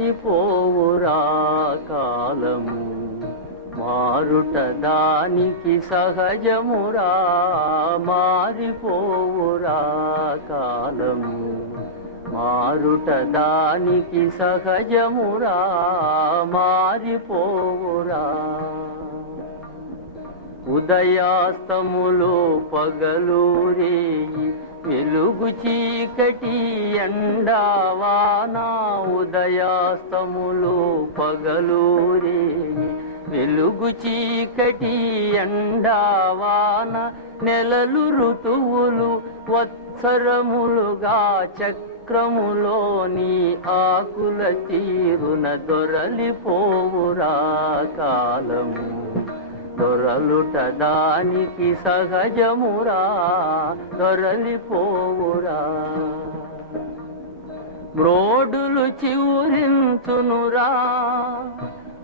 మారిపోవురా కాలము. మారుట దానికి సహజమురా, మారిపోవురా కాలము. మారుట దానికి సహజమురా, మారిపోవురా. ఉదయాస్తములు పగలూరేయి, వెలుగు చీకటి ఎండావాన. ఉదయాస్తములు పగలూరేయి, వెలుగు చీకటి ఎండావాన. నెలలు ఋతువులు వత్సరములుగా చక్రములోని ఆకుల తీరున దొరలిపోవురా కాలము. దొరలుట దానికి సహజమురా, దొరలిపోవురా. మ్రోడులు చివురించునురా,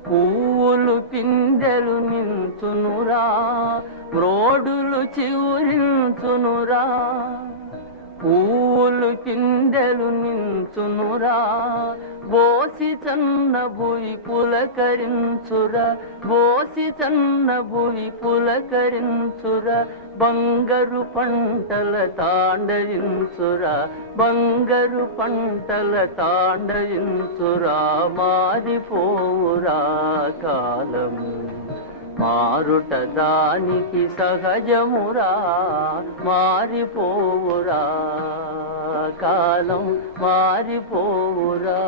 పువ్వులు పిందెలు నించునురా. మ్రోడులు చివురించునురా, పువ్వులు పిందెలు నించునురా. బోసి చన్న భూమి పులకరించురా, బోసి చన్న భూమి పులకరించురా. బంగారు పంటల తాండవించురా, బంగారు పంటల తాండవించురా. మారిపోవురా కాలము. మారుట దానికి సహజమురా, మారిపోవురా కాలం, మారిపోవురా.